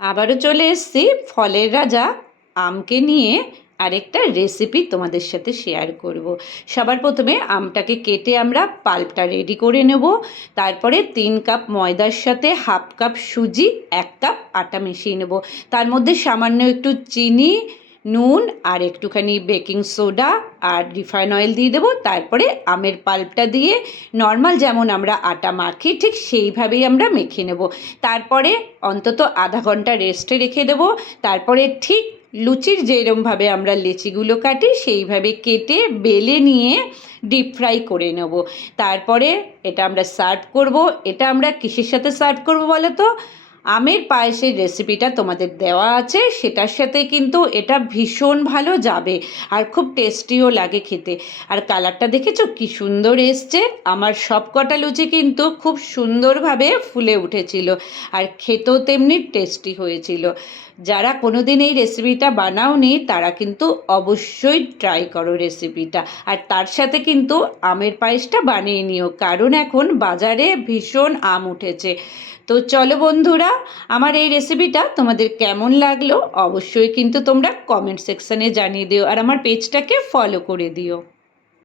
আবারও চলে এসেছি ফলের রাজা আমকে নিয়ে আরেকটা রেসিপি তোমাদের সাথে শেয়ার করব। সবার প্রথমে আমটাকে কেটে আমরা পাল্পটা রেডি করে নেব। তারপরে 3 কাপ ময়দার সাথে হাফ কাপ সুজি, 1 কাপ আটা মিশিয়ে নেব। তার মধ্যে সামান্য একটু চিনি, নুন আর একটুখানি বেকিং সোডা আর রিফাইন অয়েল দিয়ে দেবো। তারপরে আমের পাল্পটা দিয়ে নর্মাল যেমন আমরা আটা মাখি ঠিক সেইভাবেই আমরা মেখে নেব। তারপরে অন্তত আধা ঘন্টা রেস্টে রেখে দেবো। তারপরে ঠিক লুচির যেরমভাবে আমরা লেচিগুলো কাটি সেইভাবে কেটে বেলে নিয়ে ডিপ ফ্রাই করে নেব। তারপরে এটা আমরা সার্ভ করব। এটা আমরা কিসের সাথে সার্ভ করব বলো তো? আমের পায়েসের রেসিপিটা তোমাদের দেওয়া আছে, সেটার সাথে কিন্তু এটা ভীষণ ভালো যাবে আর খুব টেস্টিও লাগে খেতে। আর কালারটা দেখেছো কি সুন্দর এসছে। আমার সব কটা লুচি কিন্তু খুব সুন্দরভাবে ফুলে উঠেছিল আর খেতেও তেমনি টেস্টি হয়েছিল। যারা কোনোদিন এই রেসিপিটা বানাওনি তারা কিন্তু অবশ্যই ট্রাই করো রেসিপিটা। আর তার সাথে কিন্তু আমের পায়েসটা বানিয়ে নিও, কারণ এখন বাজারে ভীষণ আম উঠেছে। তো চলো বন্ধুরা, আমার এই রেসিপিটা তোমাদের কেমন লাগলো অবশ্যই কিন্তু তোমরা কমেন্ট সেকশানে জানিয়ে দিও আর আমার পেজটাকে ফলো করে দিও।